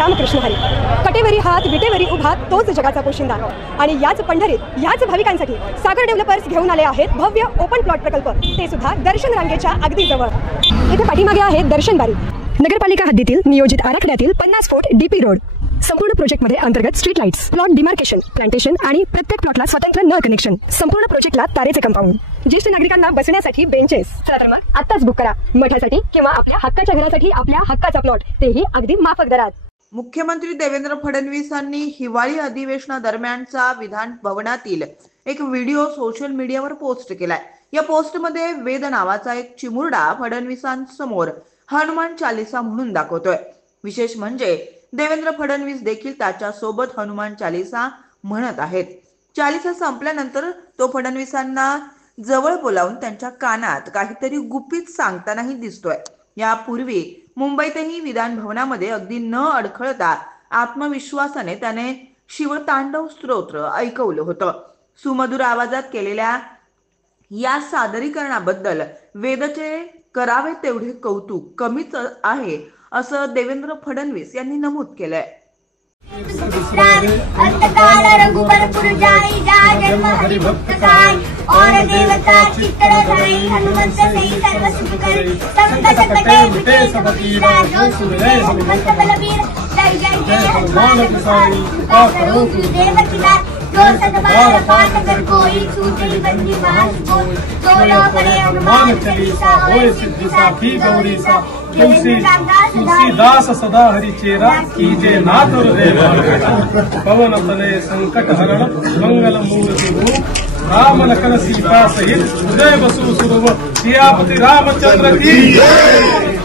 रामकृष्ण हरी. कटेवरी हात विटेवरी उभा तोच जगाचा पोशिंदा. आणि याच पंढरीत याच भाविकांसाठी सागर डेव्हलपर्स घेऊन आले आहेत भव्य ओपन प्लॉट प्रकल्प, ते सुद्धा दर्शन रांगेच्या अगदी जवळ. इथे पाठीमागे आहे दर्शन बारी. नगरपालिका हद्दीतील नियोजित आराखड्यातील 50 फूट डीपी रोड. संपूर्ण प्रोजेक्टमध्ये अंतर्गत street lights, plot demarcation, plantation आणि प्रत्येक प्लॉटला स्वतंत्र नळ कनेक्शन. संपूर्ण प्रोजेक्टला तारेचे कंपाऊंड, ज्येष्ठ नागरिकांना बसण्यासाठी बेंचेस. चला तर मग आत्ताच बुक करा मठासाठी किंवा आपल्या हक्काच्या घरासाठी आपल्या हक्काचा प्लॉट, तेही अगदी माफक दरात. मुख्यमंत्री देवेंद्र फडणवीसांनी हिवाळी अधिवेशनादरम्यानचा विधान भवनातील एक व्हिडिओ सोशल मीडियावर पोस्ट केलाय. या पोस्टमध्ये वेद नावाचा एक चिमुरडा फडणवीसांसमोर हनुमान चालीसा म्हणून दाखवतोय. विशेष म्हणजे देवेंद्र फडणवीस देखील त्याच्या सोबत हनुमान चालीसा म्हणत आहेत. चालीसा संपल्यानंतर तो फडणवीसांना जवळ बोलावून त्यांच्या कानात काहीतरी गुपित सांगतानाही दिसतोय. यापूर्वी मुंबईतही विधान भवनामध्ये अगदी न अडखळता आत्मविश्वासाने त्याने शिवतांडव स्तोत्र ऐकवलं होतं. सुमधुर आवाजात केलेल्या या सादरीकरणाबद्दल वेदचे करावे तेवढे कौतुक कमीच आहे असं देवेंद्र फडणवीस यांनी नमूद केलंय. जो सतबार पाठ कर कोई छूटे बंदी मास को जो लो पड़े हनुमान चालीसा होए सिद्धि साखी गौरी सा. तुलसीदास सदा हरि चेरा कीजे नाथ हृदय पवन तनय संकट हरण मंगल मूर्ति रूप राम लखन सीता सहित हृदय बसु सुरव. सियापति रामचंद्र की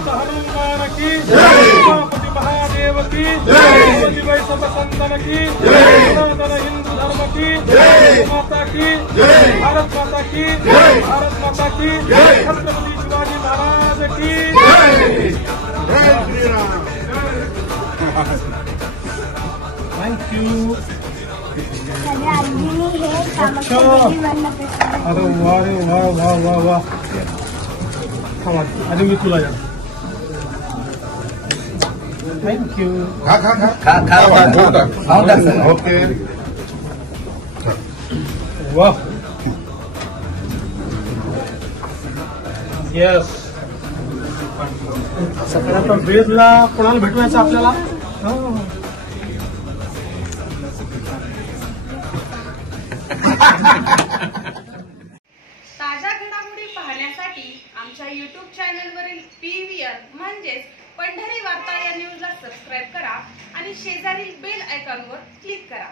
हनुमान की उमापति महादेव की जय. सब संतन की सनातन हिंदू धर्म की माता की भारत माता की भारत माता की छत्रपति शिवाजी महाराज की जय. Thank you. अच्छा, अरे वाह रे वाह वाह वाह वाह. अजून मी तुला जा. Thank you. ओके. वाह. येस. सगळ्यात वेदला कोणाला भेटवायचं आपल्याला. ताज्या घडामोडी पाहण्यासाठी आमच्या YouTube चॅनलवरील PVR म्हणजेच पंढरी वार्ता या न्यूजला सबस्क्राईब करा आणि शेजारील बेल आयकॉनवर क्लिक करा.